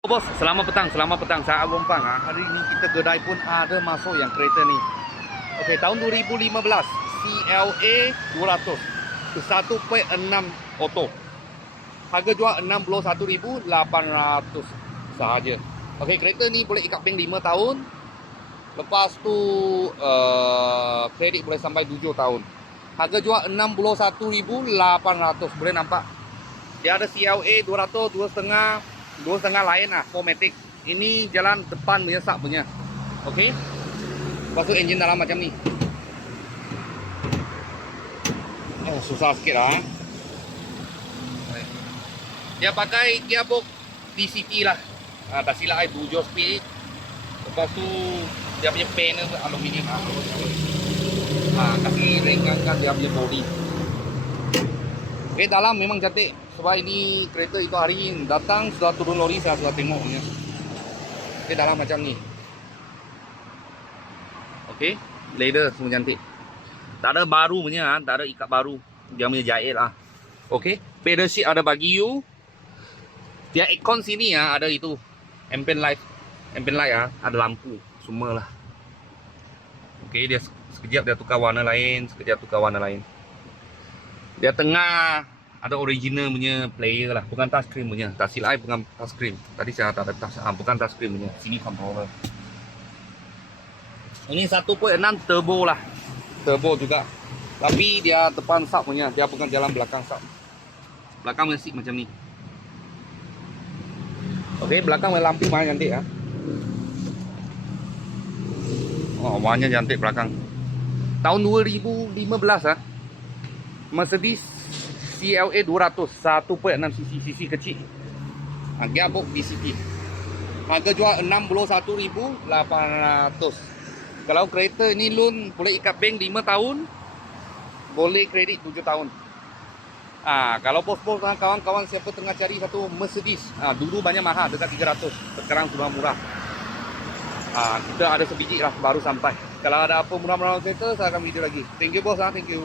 Bos, selamat petang. Saya Abang Pang. Hari ini kita kedai pun ada masuk yang kereta ni. Okey, tahun 2015 CLA 200 1.6 auto. Harga jual 61,800 sahaja. Okey, kereta ni boleh ikat bank 5 tahun. Lepas tu kredit boleh sampai 7 tahun. Harga jual 61,800. Boleh nampak. Dia ada CLA 200 2.5 lain lah, 4matic. Ini jalan depan punya sak punya. Okey. Lepas tu enjin dalam macam ni. Susah sikit lah. Dia pakai gearbox DCT lah. Tak silap 7 speed. Lepas tu dia punya panel aluminium lah. Kasih ringkankan dia punya body. Dalam memang cantik. Sebab ini kereta itu hari ini datang sudah turun lori, saya sudah tengoknya. Dalam macam ni. Okey, leather semua cantik. Tak ada baru punya, tak ada ikat baru. Dia punya jahit lah. Okey, pedal seat ada bagi you. Dia aircon sini ada itu. Ambient light ada lampu semua lah. Okey, dia sekejap dia tukar warna lain, sekejap tukar warna lain. Dia tengah ada original punya player lah, bukan touchscreen punya. Tak silap bukan touchscreen. Tadi saya tak ada bukan touchscreen punya. Sini controller. Ini 1.6 turbo lah. Turbo juga. Tapi dia depan sub punya, dia bukan jalan belakang sub. Belakang punya seat macam ni. Okey, belakang punya lampu mana cantik ah. Warnanya cantik belakang. Tahun 2015 Mercedes CLA 200 1.6 cc kecil. Gearbox DCT. Harga jual 61,800. Kalau kereta ni loan boleh ikat bank 5 tahun. Boleh kredit 7 tahun. Kalau bos-bos kawan-kawan siapa tengah cari satu Mercedes, dulu banyak mahal dekat 300, sekarang sudah murah. Kita ada sebiji lah baru sampai. Kalau ada apa murah-murah kereta, saya akan video lagi. Thank you bos, thank you.